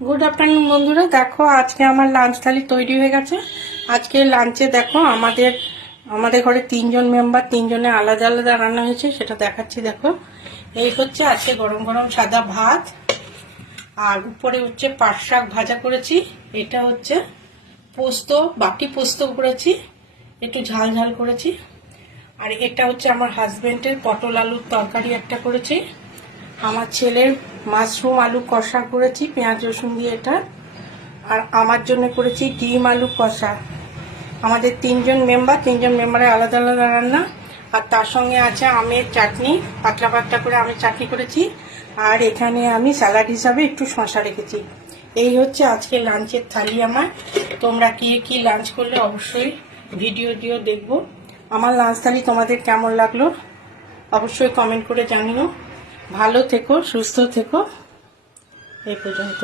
Good afternoon বন্ধুরা, দেখো আজকে আমার লাঞ্চ থালি তৈরি হয়ে গেছে। আজকে লাঞ্চে দেখো আমাদের ঘরে 3জন মেম্বার, 3জনে আলাদা আলাদা রান্না হয়েছে, সেটা দেখাচ্ছি। দেখো এই হচ্ছে আজকে গরম গরম সাদা ভাত, আর উপরে হচ্ছে পাট শাক ভাজা করেছি। এটা হচ্ছে পোস্ত, বাটি পোস্ত করেছি, একটু ঝাল ঝাল করেছি। আর এটা হচ্ছে আমার হাজবেন্ডের পটল আলুর তরকারি একটা করেছি। আমার ছেলের মাশরুম আলু কষা করেছি পেঁয়াজ রসুন দিয়ে এটা। আর আমার জন্য করেছি ডিম আলু কষা। আমাদের 3জন মেম্বারের আলাদা আলাদা রান্না। আর তার সঙ্গে আছে আমের চাটনি, পাতলা পাতলা করে আমের চাটনি করেছি। আর এখানে আমি স্যালাড হিসাবে একটু শসা রেখেছি। এই হচ্ছে আজকে লাঞ্চের থালি আমার। তোমরা কি লাঞ্চ করলে অবশ্যই ভিডিও দেখবো। আমার লাঞ্চ থালি তোমাদের কেমন লাগলো অবশ্যই কমেন্ট করে জানিও। ভালো থেকো, সুস্থ থেকো। এই পর্যন্ত।